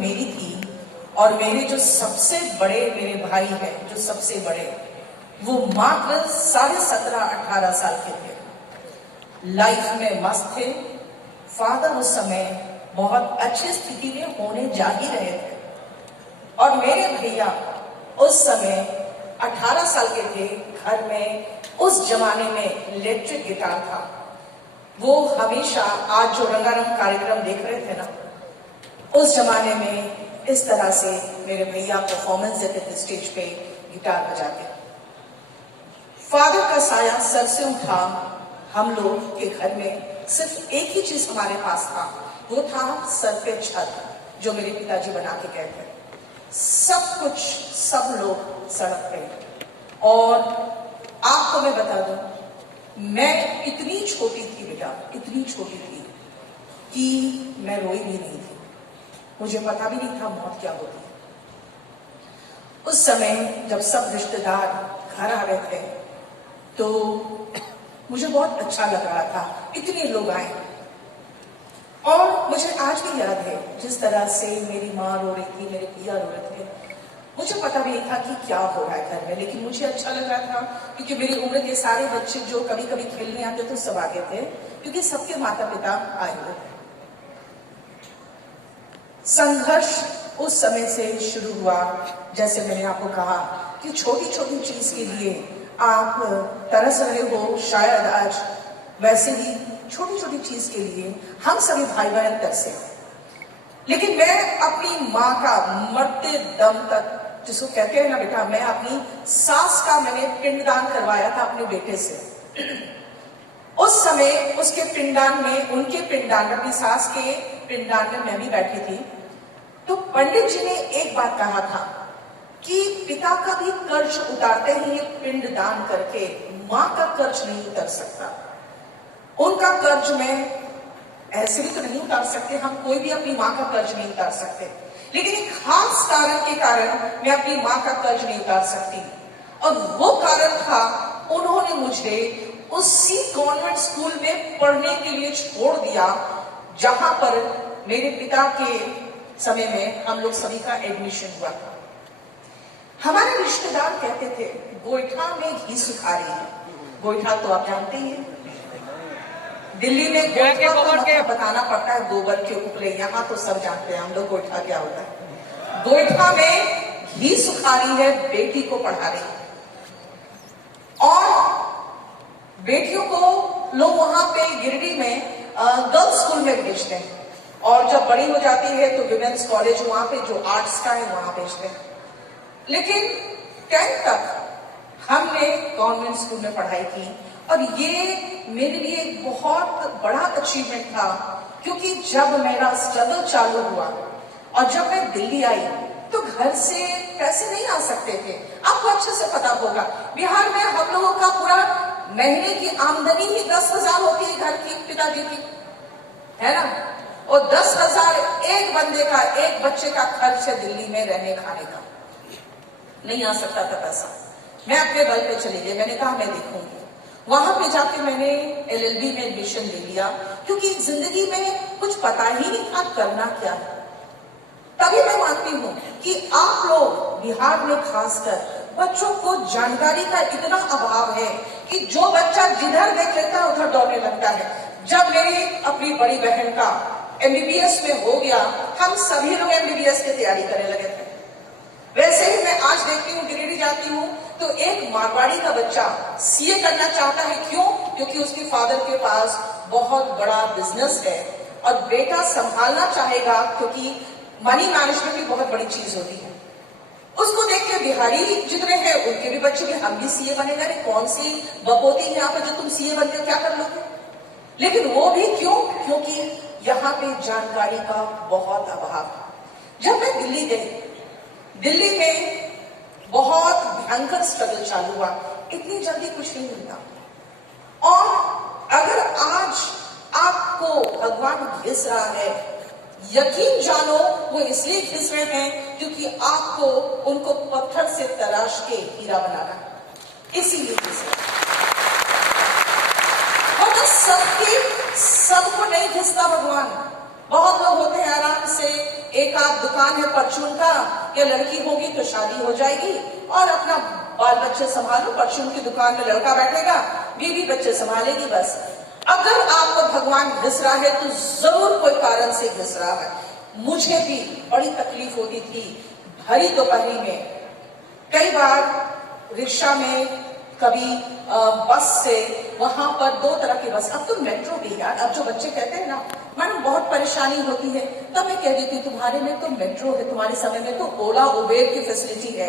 मेरी थी और मेरे जो सबसे बड़े मेरे भाई हैं, जो सबसे बड़े, वो मात्र 17.5-18 साल के थे। लाइफ में मस्त थे। फादर उस समय बहुत अच्छी स्थिति में होने जा ही रहे थे और मेरे भैया उस समय 18 साल के थे। घर में उस जमाने में इलेक्ट्रिक गिटार था। वो हमेशा, आज जो रंगारंग कार्यक्रम देख रहे थे ना, उस जमाने में इस तरह से मेरे भैया परफॉर्मेंस देते थे स्टेज पे गिटार बजाते। फादर का साया सर से उठा। हम लोग के घर में सिर्फ एक ही चीज हमारे पास था, वो था सर पे छत, जो मेरे पिताजी बना के गए थे। सब कुछ, सब लोग सड़क पे। और आपको मैं बता दूं, मैं इतनी छोटी थी बेटा, इतनी छोटी थी कि मैं रोई भी नहीं थी। मुझे पता भी नहीं था मौत क्या होती है। उस समय जब सब रिश्तेदार घर आ रहे थे तो मुझे बहुत अच्छा लग रहा था, इतने लोग आए। और मुझे आज भी याद है जिस तरह से मेरी माँ रो रही थी, मेरे पिया रो रहे थे। मुझे पता भी नहीं था कि क्या हो रहा है घर में, लेकिन मुझे अच्छा लग रहा था क्योंकि मेरी उम्र के सारे बच्चे जो कभी कभी खेलने आते तो सब आगे थे, क्योंकि सबके माता पिता आए हुए थे। संघर्ष उस समय से शुरू हुआ। जैसे मैंने आपको कहा कि छोटी छोटी चीज के लिए आप तरस रहे हो, शायद आज वैसे ही छोटी छोटी चीज के लिए हम सभी भाई बहन तरसे। लेकिन मैं अपनी माँ का मरते दम तक, जिसको कहते हैं ना बेटा, मैं अपनी सास का मैंने पिंडदान करवाया था अपने बेटे से। उस समय उसके पिंडदान में, उनके पिंडदान में, अपनी सास के पिंडदान में मैं भी बैठी थी। तो पंडित जी ने एक बात कहा था कि पिता का भी कर्ज उतारते ही ये पिंडदान करके माँ का कर्ज नहीं उतर सकता। उनका कर्ज में ऐसे भी तो नहीं उतार सकते हम, कोई भी अपनी माँ का कर्ज नहीं उतार सकते, लेकिन एक खास कारण के कारण मैं अपनी माँ का कर्ज नहीं उतार सकती। और वो कारण था, उन्होंने मुझे उसी कॉन्वेंट स्कूल में पढ़ने के लिए छोड़ दिया जहां पर मेरे पिता के समय में हम लोग सभी का एडमिशन हुआ था। हमारे रिश्तेदार कहते थे गोईठा में घी सुखारी है। गोईठा तो आप जानते ही हैं, दिल्ली में गोईठा का मतलब बताना पड़ता है, गोबर के उपले। यहाँ तो सब जानते हैं हम लोग गोईठा क्या होता है। गोईठा में घी सुखारी है, बेटी को पढ़ा रही है और बेटियों को लोग वहां पे गिरिडीह में गर्ल्स स्कूल में भेजते हैं और जब बड़ी हो जाती है तो विमेंस कॉलेज वहां पे जो आर्ट्स का है वहां भेजते हैं। लेकिन 10th तक हमने कॉन्वेंट स्कूल में पढ़ाई की और ये मेरे लिए एक बहुत बड़ा अचीवमेंट था, क्योंकि जब मेरा स्ट्रगल चालू हुआ और जब मैं दिल्ली आई तो घर से पैसे नहीं आ सकते थे। आपको अच्छे से पता होगा, बिहार में हम लोगों का पूरा महीने की आमदनी ही 10,000 होती है घर की, पिताजी की, है ना। और 10,000 एक बंदे का, एक बच्चे का खर्च है दिल्ली में रहने खाने का, नहीं आ सकता था पैसा। मैं अपने बल पे चली गई, मैंने कहा मैं देखूंगी। वहां पे जाके मैंने LLB में एडमिशन ले लिया, क्योंकि जिंदगी में कुछ पता ही नहीं था करना क्या। तभी मैं मानती हूँ कि आप लोग बिहार में खासकर बच्चों को जानकारी का इतना अभाव है कि जो बच्चा जिधर देख लेता है उधर दौड़ने लगता है। जब मेरी अपनी बड़ी बहन का MBBS में हो गया, हम सभी लोग MBBS की तैयारी करने लगे थे। वैसे ही मैं आज देखती हूँ, गिरिडीह जाती हूँ तो एक मारवाड़ी का बच्चा CA करना चाहता है। क्यों? क्योंकि उसके फादर के पास बहुत बड़ा बिजनेस है और बेटा संभालना चाहेगा, क्योंकि मनी मैनेजमेंट भी बहुत बड़ी चीज होती है। उसको देख के बिहारी जितने हैं उनके भी बच्चे भी, हम भी CA बनेगा। अरे कौन सी बपोती है यहाँ पे जो तुम CA बन के क्या कर लोगे? लेकिन वो भी क्यों? क्योंकि यहाँ पे जानकारी का बहुत अभाव है। जब मैं दिल्ली गई, दिल्ली में बहुत भयंकर स्ट्रगल चालू हुआ। इतनी जल्दी कुछ नहीं मिलता और अगर आज आपको भगवान घिस रहा है, यकीन जानो वो इसलिए घिस रहे हैं क्योंकि आपको उनको पत्थर से तराश के हीरा बनाना, इसीलिए घिस रहे हैं। सबको नहीं घिसता भगवान, बहुत लोग होते हैं आराम से, एक आध दुकान है परचून का, या लड़की होगी तो शादी हो जाएगी और अपना बाल बच्चे संभालो, परचून की दुकान में लड़का बैठेगा, बीवी बच्चे संभालेगी बस। अगर आपको भगवान घिस रहा है तो जरूर कोई कारण से घिस रहा है। मुझे भी बड़ी तकलीफ होती थी भरी दोपहरी में, कई बार रिक्शा में, कभी बस से, वहां पर दो तरह की बस, अब तो मेट्रो भी यार, अब जो बच्चे कहते हैं ना मैडम बहुत परेशानी होती है, तब मैं कह देती हूँ तुम्हारे में तो मेट्रो है, तुम्हारे समय में तो ओला उबेर की फैसिलिटी है।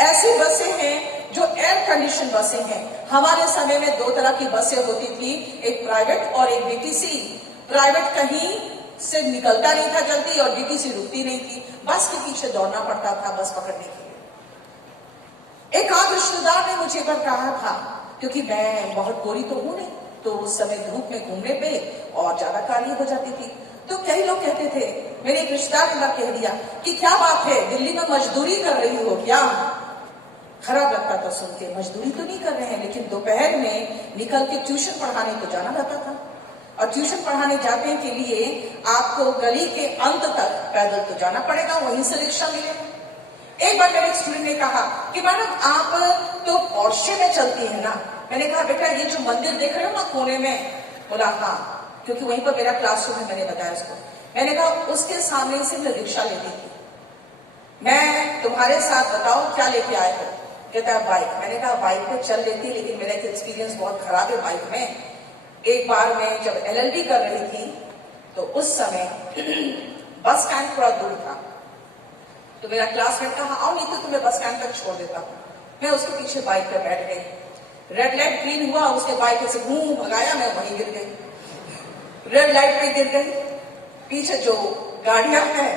ऐसी बसें हैं जो एयर कंडीशन बसें हैं। हमारे समय में दो तरह की बसें होती थी, एक प्राइवेट और एक डीटीसी। प्राइवेट कहीं से निकलता नहीं था जल्दी और डीटीसी रुकती नहीं थी, बस के पीछे दौड़ना पड़ता था बस पकड़ने के लिए। एक आध रिश्तेदार ने मुझे पर कहा था, क्योंकि मैं बहुत गोरी तो हूं नहीं, तो उस समय धूप में घूमने पे और ज्यादा काली हो जाती थी, तो कई लोग कहते थे, मेरे एक रिश्तेदार ने कह दिया कि क्या बात है दिल्ली में मजदूरी कर रही हो क्या। खराब लगता था सुन के, मजदूरी तो नहीं कर रहे हैं, लेकिन दोपहर में निकल के ट्यूशन पढ़ाने तो जाना रहता था, और ट्यूशन पढ़ाने जाने के लिए आपको गली के अंत तक पैदल तो जाना पड़ेगा, वहीं से रिक्शा मिलेगा। एक बार मेरे स्टूडेंट ने कहा कि मैडम आप तो पोर्शे में चलती है ना। मैंने कहा बेटा ये जो मंदिर देख रहे हो ना कोने में, बोला हाँ, क्योंकि वहीं पर मेरा क्लासरूम है, मैंने बताया उसको। मैंने कहा उसके सामने से मैं रिक्शा लेती थी, मैं तुम्हारे साथ बताओ क्या लेके आए हो। कहता है बाइक। मैंने कहा बाइक पे चल लेती, लेकिन मेरा एक्सपीरियंस बहुत खराब है बाइक में। एक बार मैं जब LLB कर रही थी तो उस समय बस स्टैंड थोड़ा दूर था, तो मेरा क्लासमेट कहा आओ नहीं तो तुम्हें बस स्टैंड तक छोड़ देता हूँ। मैं उसके पीछे बाइक पर बैठ गई, रेड लाइट ग्रीन हुआ, उसके बाइक से घूम भगाया, मैं वहीं गिर गई, रेड लाइट पे गिर गई। पीछे जो गाड़ियां हैं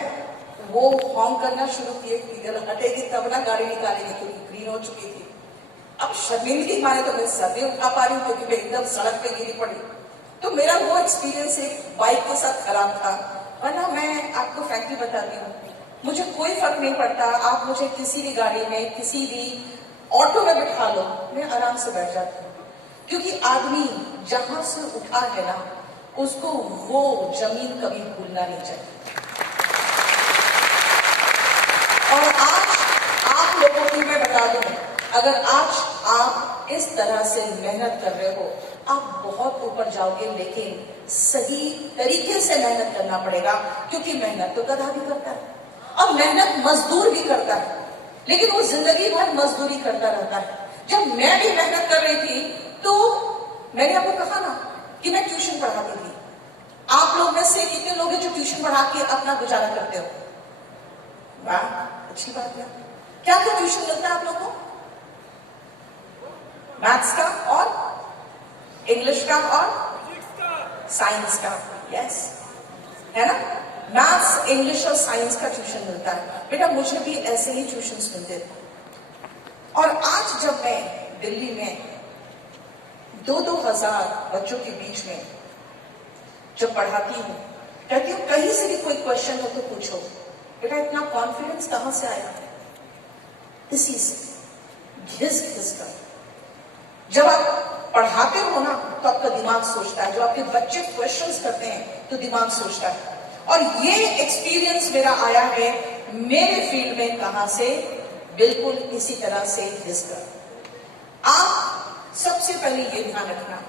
वो हॉर्न करना शुरू किए कि जब हटेगी तब ना गाड़ी निकालेगी, क्योंकि ग्रीन हो चुकी थी। अब शर्मिंदगी माने तो मैं सर नहीं उठा पा रही हूँ, क्योंकि मैं एकदम सड़क पे गिरी पड़ी। तो मेरा वो एक्सपीरियंस एक बाइक के साथ खराब था। वरना मैं आपको फ्रैंकली बताती हूँ, मुझे कोई फर्क नहीं पड़ता, आप मुझे किसी भी गाड़ी में, किसी भी ऑटो में बिठा लो, मैं आराम से बैठ जाती हूँ। क्योंकि आदमी जहां से उठा है ना, उसको वो जमीन कभी भूलना नहीं चाहिए। और आज आप लोगों की मैं बता दूं, अगर आज आप इस तरह से मेहनत कर रहे हो, आप बहुत ऊपर जाओगे, लेकिन सही तरीके से मेहनत करना पड़ेगा, क्योंकि मेहनत तो गधा भी करता है और मेहनत मजदूर भी करता है, लेकिन वो जिंदगी भर मजदूरी करता रहता है। जब मैं भी मेहनत कर रही थी तो मैंने आपको कहा ना कि मैं ट्यूशन पढ़ाती थी। आप लोग में से कितने लोग हैं जो ट्यूशन पढ़ा के अपना गुजारा करते हो? वाह, अच्छी बात है। क्या क्या ट्यूशन मिलता है आप लोगों को? मैथ्स का और इंग्लिश का और साइंस का, यस, है ना? मैथ्स, इंग्लिश और साइंस का ट्यूशन मिलता है। बेटा मुझे भी ऐसे ही ट्यूशन मिलते थे। और आज जब मैं दिल्ली में 2-2 हजार बच्चों के बीच में जब पढ़ाती हूँ, कहती हूँ कहीं से भी कोई क्वेश्चन हो तो पूछो। बेटा इतना कॉन्फिडेंस कहां से आया है? इसी से घिस कर। जब आप पढ़ाते हो ना तो आपका दिमाग सोचता है, जो आपके बच्चे क्वेश्चंस करते हैं तो दिमाग सोचता है। और ये एक्सपीरियंस मेरा आया है मेरे फील्ड में, कहां से? बिल्कुल इसी तरह से घिस कर। आप सबसे पहले ये ध्यान रखना,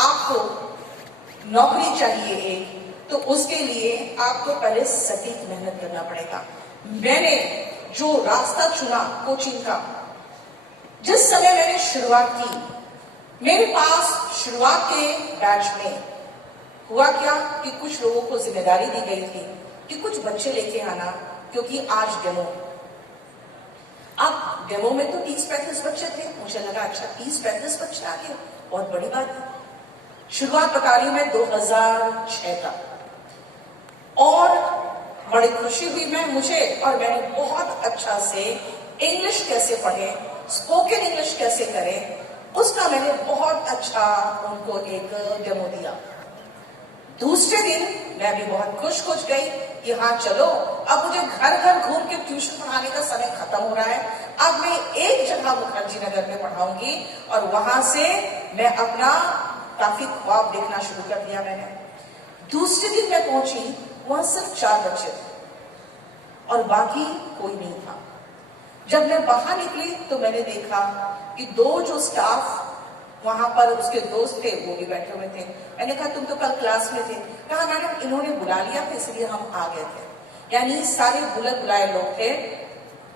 आपको नौकरी चाहिए एक, तो उसके लिए आपको पहले सटीक मेहनत करना पड़ेगा। मैंने जो रास्ता चुना कोचिंग का, जिस समय मैंने शुरुआत की, मेरे पास शुरुआत के बैच में हुआ क्या कि कुछ लोगों को जिम्मेदारी दी गई थी कि कुछ बच्चे लेके आना, क्योंकि आज डेमो। अब डेमो में तो 30-35 बच्चे थे। मुझे लगा अच्छा 30-35 बच्चे आ गए, बहुत बड़ी बात है। शुरुआत बता रही हूं मैं 2006 का, और बड़ी खुशी हुई मुझे, और मैंने बहुत अच्छा से इंग्लिश कैसे पढ़े, स्पोकन इंग्लिश कैसे करें, उसका मैंने बहुत अच्छा उनको एक डेमो दिया। दूसरे दिन मैं भी बहुत खुश गई कि हाँ चलो, अब मुझे घर घर घूम के ट्यूशन पढ़ाने का समय खत्म हो रहा है। अब मैं एक जगह मुखर्जी नगर में पढ़ाऊंगी, और वहां से मैं अपना काफी ख्वाब देखना शुरू कर दिया मैंने। दूसरे दिन मैं पहुंची वहां सिर्फ 4 बच्चे थे और बाकी कोई नहीं था। जब मैं बाहर निकली तो मैंने देखा कि 2 जो स्टाफ वहां पर उसके दोस्त थे वो भी बैठे हुए थे। मैंने कहा तुम तो कल क्लास में थे। कहा मैडम इन्होंने बुला लिया था इसलिए हम आ गए थे। यानी सारे बुलाए लोग थे,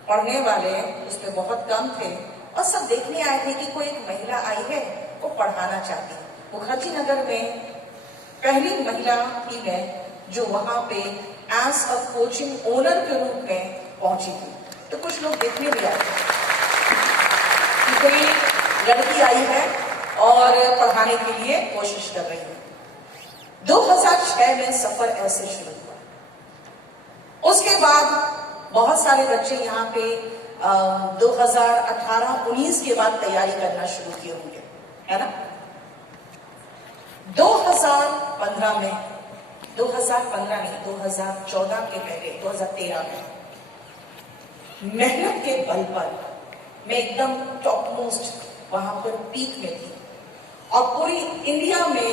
पढ़ने वाले उसमें बहुत कम थे और सब देखने आए थे कि कोई एक महिला आई है वो पढ़ाना चाहती है। मुखर्जी नगर में पहली महिला थी मैं जो वहां पे एज अ कोचिंग ओनर के रूप में पहुंची थी। तो कुछ लोग देखने भी आए कि कोई लड़की आई है और पढ़ाने के लिए कोशिश कर रही है। 2006 में सफर ऐसे शुरू हुआ। उसके बाद बहुत सारे बच्चे यहाँ पे 2018-19 के बाद तैयारी करना शुरू किए होंगे, है ना। 2015 में 2015 नहीं 2014 के पहले 2013 में मेहनत के बल पर मैं एकदम टॉप मोस्ट वहां पर पीक में थी और पूरी इंडिया में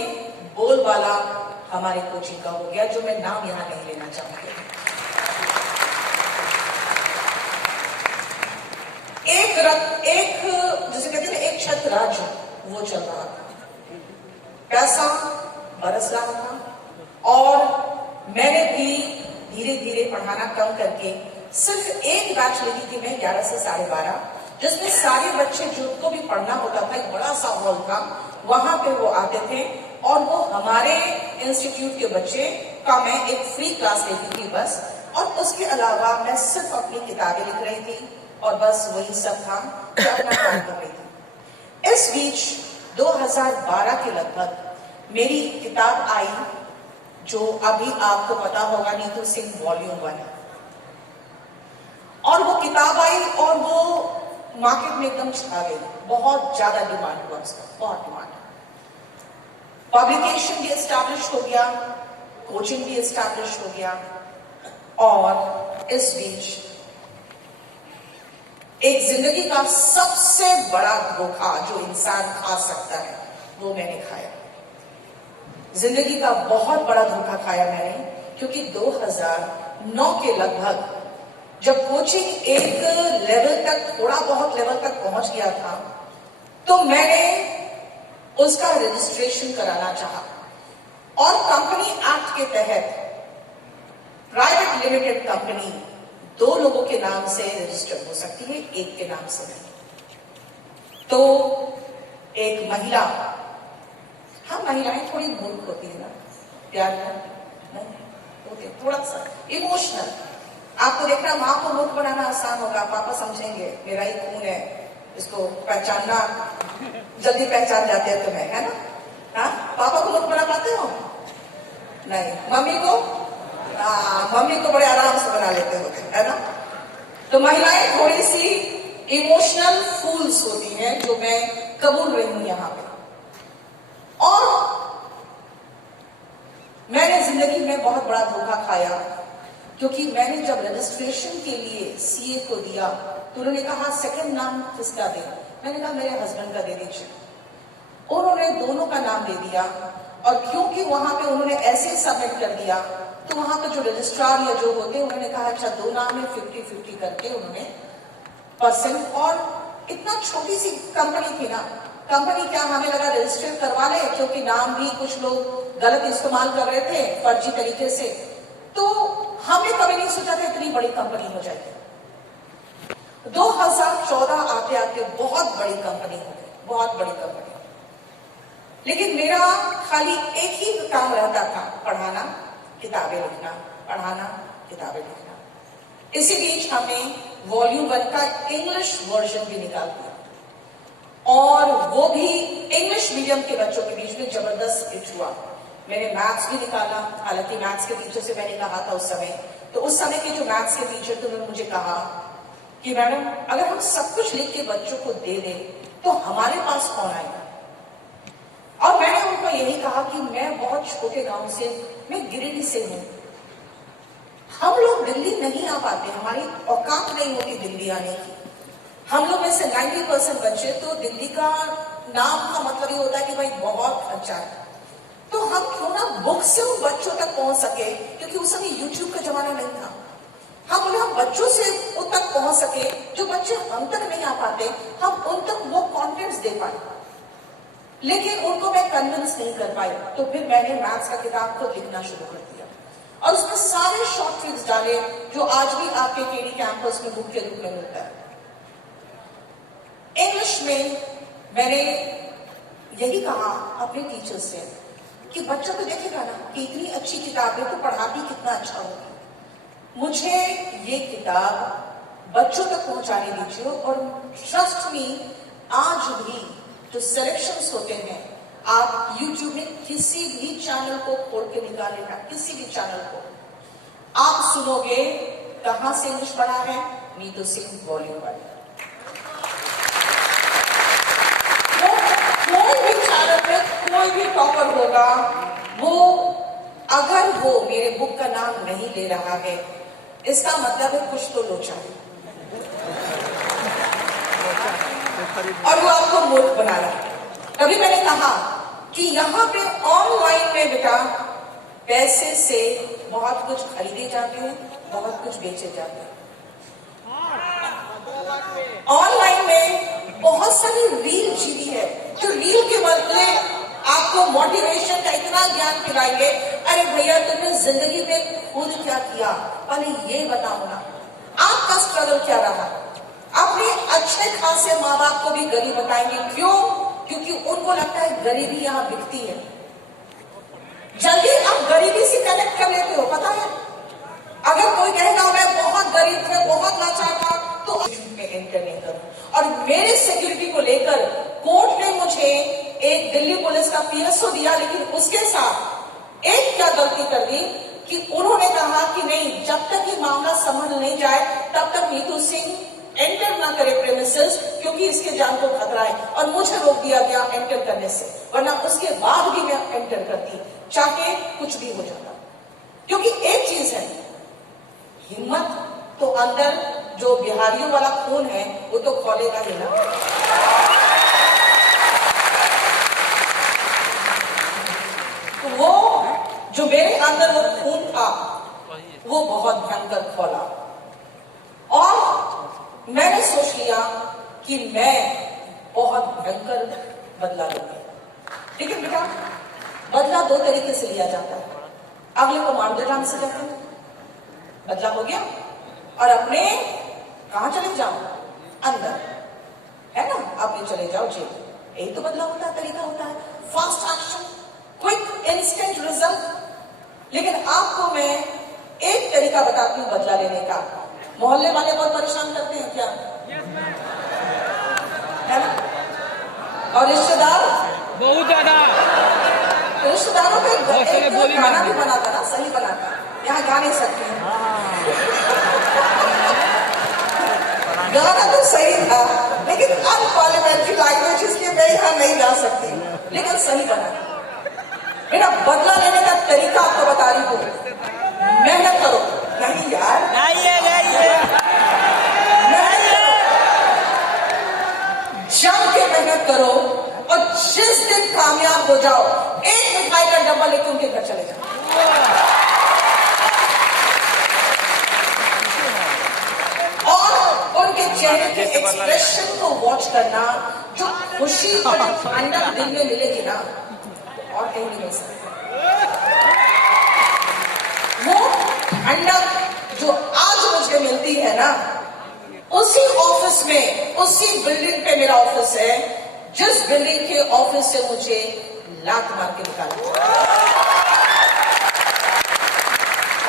बोलबाला हमारे कोचिंग का हो गया, जो मैं नाम यहां नहीं लेना चाहूंगी। एक जिसे कहते हैं एक छत राज्य वो चल रहा था, पैसा बरस रहा था और मैंने भी धीरे धीरे पढ़ाना कम करके सिर्फ एक बैच लेती थी मैं 11 से 12:30, जिसमें सारे बच्चे जिनको भी पढ़ना होता था, एक बड़ा सा हॉल था, वहां पे वो आते थे और वो हमारे इंस्टीट्यूट के बच्चे का मैं एक फ्री क्लास लेती थी बस। और उसके अलावा मैं सिर्फ अपनी किताबें लिख रही थी और बस वही सब था जो अपना काम कर रही थी। इस बीच 2012 के लगभग मेरी किताब आई जो अभी आपको पता होगा, नीतू सिंह वॉल्यूम 1, और वो किताब आई और वो मार्केट में एकदम छा गई। बहुत ज्यादा डिमांड हुआ उसका, बहुत डिमांड। पब्लिकेशन भी एस्टैब्लिश हो गया, कोचिंग भी एस्टैब्लिश हो गया और इस बीच एक जिंदगी का सबसे बड़ा धोखा जो इंसान खा सकता है वो मैंने खाया। जिंदगी का बहुत बड़ा धोखा खाया मैंने, क्योंकि 2009 के लगभग जब कोचिंग एक लेवल तक, थोड़ा बहुत लेवल तक पहुंच गया था, तो मैंने उसका रजिस्ट्रेशन कराना चाहा और कंपनी एक्ट के तहत प्राइवेट लिमिटेड कंपनी 2 लोगों के नाम से रजिस्टर हो सकती है, एक के नाम से नहीं। तो एक महिला, हम महिलाएं थोड़ी मूर्ख होती है ना, प्यार नहीं होते, थोड़ा सा इमोशनल। आपको देखना माँ को मूर्ख बनाना आसान होगा, पापा समझेंगे मेरा ही खून है, इसको पहचानना जल्दी पहचान जाते हैं तुम्हें, है ना। हाँ, पापा को मूर्ख बना पाते हो? नहीं। मम्मी को? मम्मी को बड़े आराम से बना लेते होते, है ना। तो महिलाएं थोड़ी सी इमोशनल फूल्स होती हैं, जो मैं कबूल रही हूं यहां पे। और मैंने जिंदगी में बहुत बड़ा धोखा खाया, क्योंकि मैंने जब रजिस्ट्रेशन के लिए सीए को दिया तो उन्होंने कहा सेकंड नाम किसका दे। मैंने कहा मेरे हस्बैंड का दे दीजिए। उन्होंने दोनों का नाम दे दिया और क्योंकि वहां पे उन्होंने ऐसे सबमिट कर दिया तो वहां पे जो रजिस्ट्रार या जो होते उन्होंने कहा अच्छा 2 नाम में 50-50 करके उन्होंने परसेंट। और इतना छोटी सी कंपनी थी ना, कंपनी क्या हमें लगा रजिस्टर करवा ले, क्योंकि नाम भी कुछ लोग गलत इस्तेमाल कर रहे थे फर्जी तरीके से, तो हमने कभी नहीं सोचा था इतनी बड़ी कंपनी हो जाएगी। 2014 आते आते बहुत बड़ी कंपनी हो गई, बहुत बड़ी कंपनी। लेकिन मेरा खाली एक ही काम रहता था, पढ़ाना किताबें लिखना, पढ़ाना किताबें लिखना। इसी बीच हमने वॉल्यूम 1 का इंग्लिश वर्जन भी निकाल दिया और वो भी इंग्लिश मीडियम के बच्चों के बीच में जबरदस्त हिट हुआ। मैंने मैथ्स भी निकाला, हालांकि मैथ्स के टीचर से मैंने कहा था उस समय, तो उस समय के जो मैथ्स के टीचर थे उन्होंने मुझे कहा कि मैडम अगर हम सब कुछ लिख के बच्चों को दे दें तो हमारे पास कौन आएगा। और मैंने उनको यही कहा कि मैं बहुत छोटे गांव से, मैं गिरिडीह से हूं, हम लोग दिल्ली नहीं आ पाते, हमारी औकात नहीं होती दिल्ली आने की। हम लोग में से 90% बच्चे तो दिल्ली का नाम का मतलब ये होता है कि भाई बहुत अच्छा है, तो हम क्यों ना बुक से उन बच्चों तक पहुंच सके, क्योंकि क्योंकि उस समय यूट्यूब का जमाना नहीं था। हम बोले हम बच्चों से उन तक पहुंच सके जो बच्चे हम तक नहीं आ पाते, हम उन तक वो कॉन्टेंट्स दे पाए, लेकिन उनको मैं कन्विंस नहीं कर पाई। तो फिर मैंने मैथ्स का किताब को लिखना शुरू कर दिया और उसमें सारे शॉर्ट ट्रिक्स डाले जो आज भी आपके केडी कैंपस में बुक के रूप में मिलता है। इंग्लिश में मैंने यही कहा अपने टीचर से कि बच्चा तो देखेगा ना कि इतनी अच्छी किताब है तो पढ़ाती कितना अच्छा होगी, मुझे ये किताब बच्चों तक पहुंचाने दीजिए। और ट्रस्ट मी, आज भी जो सिलेक्शंस होते हैं आप यूट्यूब में किसी भी चैनल को खोल के निकालेगा, किसी भी चैनल को आप सुनोगे कहां से इंग्लिश पढ़ा है, नीतू सिंह वॉल्यूम 1। कोई भी चैनल में कोई भी टॉपर होगा, वो अगर वो मेरे बुक का नाम नहीं ले रहा है, इसका मतलब है कुछ तो लोचा है और वो आपको मूर्ख बना रहा है। तभी मैंने कहा कि यहाँ पे ऑनलाइन में बेटा पैसे से बहुत कुछ खरीदे जाते हैं, बहुत कुछ बेचे जाते हैं। ऑनलाइन में बहुत सारी रील जीवी है जो रील के बदले आपको मोटिवेशन का इतना ज्ञान पिलाएंगे। अरे भैया तुमने जिंदगी में खुद क्या किया, पहले ये बताओ ना, आपका स्ट्रगल क्या रहा। अपने अच्छे खासे माँ बाप को भी गरीब बताएंगे, क्यों? क्योंकि उनको लगता है गरीबी यहाँ बिकती है। जल्दी आप गरीबी से कनेक्ट कर लेते हो, पता है। अगर कोई कहेगा मैं बहुत गरीब था, बहुत लाचार था, तो में एंटर नहीं करूं। और मेरे सिक्योरिटी को लेकर कोर्ट ने मुझे एक दिल्ली पुलिस का पीएसओ दिया, लेकिन उसके साथ एक क्या गलती कर दी कि उन्होंने कहा कि नहीं, जब तक ये मामला संभल नहीं जाए तब तक नीतू सिंह एंटर ना करे प्रेमिसेस, क्योंकि इसके जान को खतरा है। और मुझे रोक दिया गया एंटर करने से, वरना उसके बाद भी मैं एंटर करती, चाहे कुछ भी हो जाता। क्योंकि एक चीज है, हिम्मत तो अंदर जो बिहारियों वाला खून है वो तो खोलेगा ही ना। तो वो जो मेरे अंदर वो खून था वो बहुत भयंकर खोला और मैंने सोच लिया कि मैं बहुत भयंकर बदला लूंगी। लेकिन बेटा बदला दो तरीके से लिया जाता है। अगले को मार दो जान से जाता है, बदला हो गया, और अपने कहां चले जाओ, अंदर, है ना, अपने चले जाओ जेल। यही तो बदला होता है, तरीका होता है, fast action, quick instant result. लेकिन आपको मैं एक तरीका बताती हूँ बदला लेने का। मोहल्ले वाले बहुत परेशान करते हैं क्या, है ना, और रिश्तेदार बहुत ज्यादा, रिश्तेदारों पे एक गाना भी बना था ना, सही बना था, यहाँ गा नहीं सकती हूँ। गाना तो सही था लेकिन अनपार्लियामेंट्री लैंग्वेज, इसलिए मैं यहाँ नहीं गा सकती, लेकिन सही बना। मेरा बदला लेने का तरीका आपको बता रही हूँ, मेहनत करो। नहीं यार, जम के मेहनत करो और जिस दिन कामयाब हो जाओ, एक मिठाई का डब्बा लेके उनके घर चले जाओ। और उनके चेहरे के एक्सप्रेशन को वॉच करना, जो खुशी और जो ठंडक दिल में मिलेगी ना, और कहीं नहीं मिल सकती। वो ठंडक जो आज मुझे मिलती है ना, उसी ऑफिस में, उसी बिल्डिंग पे मेरा ऑफिस है, जिस बिल्डिंग के ऑफिस से मुझे लात मार के निकाला,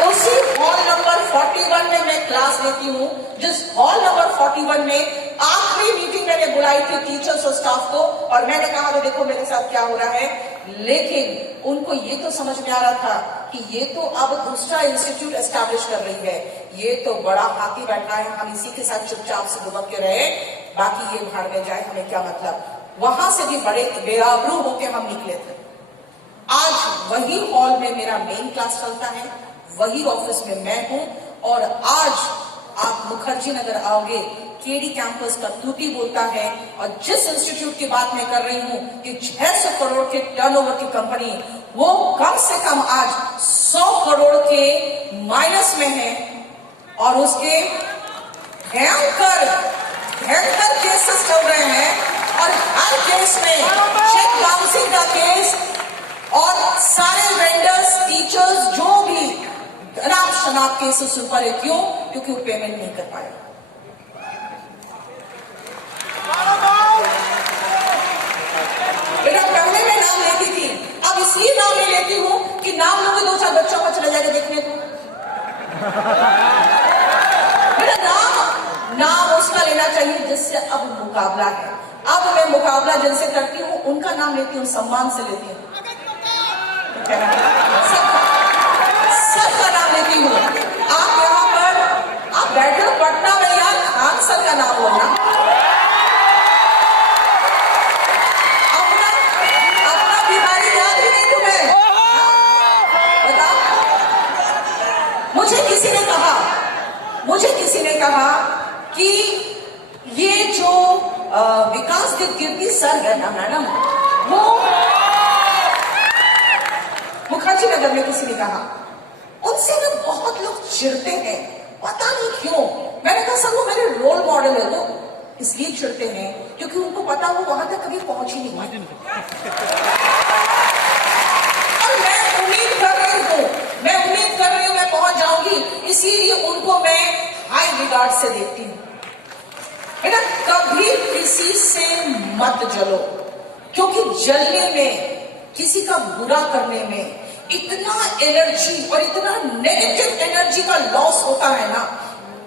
उसी हॉल नंबर 41 में मैं क्लास लेती हूँ, जिस हॉल नंबर 41 में आखिरी मीटिंग मैंने बुलाई थी टीचर्स और स्टाफ को, और मैंने कहा तो देखो मेरे साथ क्या हो रहा है। लेकिन उनको ये तो समझ में आ रहा था कि ये तो अब दूसरा इंस्टीट्यूट एस्टैब्लिश कर रही है, ये तो बड़ा हाथी बैठा है, हम इसी के साथ चुपचाप से दुबक के रहे, बाकी ये भाड़ में जाए, हमें क्या मतलब। वहां से भी बड़े बेआबरू होकर हम निकले थे। आज वही हॉल में मेरा मेन क्लास चलता है, वही ऑफिस में मैं हूं, और आज आप मुखर्जी नगर आओगे, केडी कैंपस का टूटी बोलता है, और जिस इंस्टीट्यूट की बात मैं कर रही हूं कि 600 करोड़ के टर्नओवर की कंपनी, वो कम से कम आज 100 करोड़ के माइनस में है और उसके भयंकर भयंकर केसेस चल रहे हैं और हर केस में चेक बाउंसिंग का केस और सारे वेंडर्स टीचर्स जो भी अनाप शनाप केसेस ऊपर है। क्यों? क्योंकि वो पेमेंट नहीं कर पाए। बेटा पहले मैं नाम लेती थी, अब इसलिए नाम नहीं लेती हूं कि नाम लोगे 2-4 बच्चों को चले जाके देखने को। बेटा नाम उसका लेना चाहिए जिससे अब मुकाबला है। अब मैं मुकाबला जिनसे करती हूँ उनका नाम लेती हूँ, सम्मान से लेती हूँ, सबका नाम लेती हूँ। आप यहाँ पर आप बैठे हो पटना में यार, खान सर का नाम बोलना, अपना बिहारी याद ही नहीं तुम्हें? बता। मुझे किसी ने कहा कि ये जो विकास कीर्ति सर है ना मैडम, वो मुखर्जी नगर में किसी ने कहा, उनसे ना बहुत लोग चिढ़ते हैं, पता नहीं क्यों। मैंने कहा सर वो मेरे रोल मॉडल है, वो इसलिए चिढ़ते हैं क्योंकि उनको पता वो वहां तक कभी पहुंच ही नहीं पाई। और मैं उम्मीद कर रही हूं मैं पहुंच जाऊंगी, इसीलिए उनको मैं हाई रिगार्ड से देखती हूँ। बेटा कभी किसी से मत जलो, क्योंकि जलने में, किसी का बुरा करने में इतना एनर्जी और इतना नेगेटिव एनर्जी का लॉस होता है ना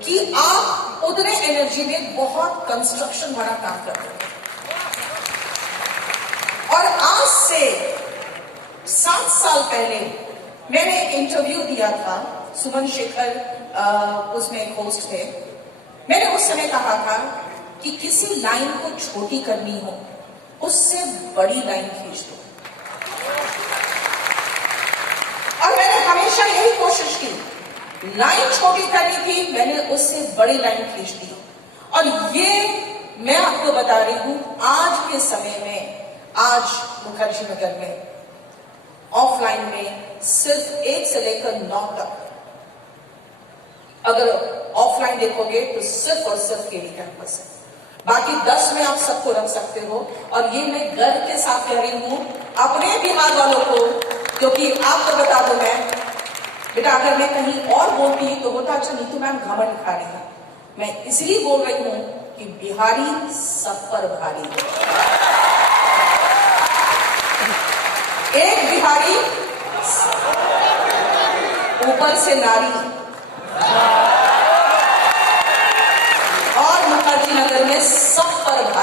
कि आप उतने एनर्जी में बहुत कंस्ट्रक्शन वाला काम करते हैं। और आज से 7 साल पहले मैंने इंटरव्यू दिया था, सुमन शेखर उसमें एक होस्ट थे। मैंने उस समय कहा था कि किसी लाइन को छोटी करनी हो उससे बड़ी लाइन खींच दो, और मैंने हमेशा यही कोशिश की। लाइन छोटी करनी थी, मैंने उससे बड़ी लाइन खींच दी। और ये मैं आपको बता रही हूं, आज के समय में, आज मुखर्जी नगर में ऑफलाइन में सिर्फ 1 से लेकर 9 तक, अगर ऑफलाइन देखोगे तो सिर्फ और सिर्फ केवी कैंपस है। बाकी 10 में आप सबको रख सकते हो। और ये मैं गर्व के साथ कह रही हूं अपने बिहार वालों को, क्योंकि आपको बता दो मैं, बेटा अगर मैं कहीं और बोलती तो होता अच्छा नहीं तो मैम घमंड दिखा रही है। मैं इसलिए बोल रही हूं कि बिहारी सब पर भारी है। एक बिहारी ऊपर से नारी, और मुखर्जी नगर में सब पर भारी।